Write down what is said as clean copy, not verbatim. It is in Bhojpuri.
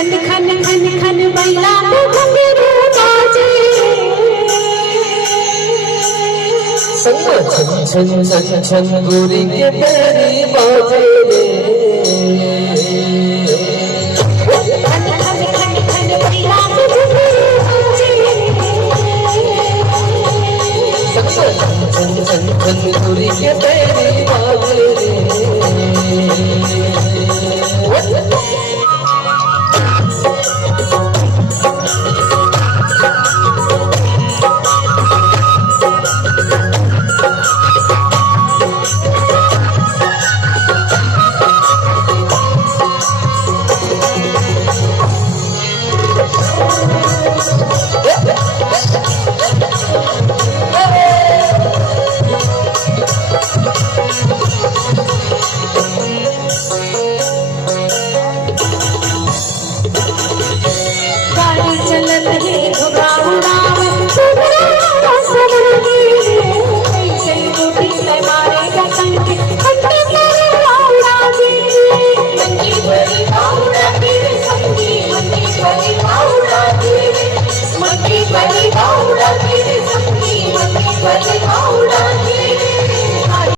खन खन खन खन बैला घुंघरू बाजे संग छन छन छन छन गोरी के पैरी बाजे रे खन खन खन खन बैला घुंघरू बाजे संग छन छन छन गोरी के पैरी बाजे रे गाड़ी चलत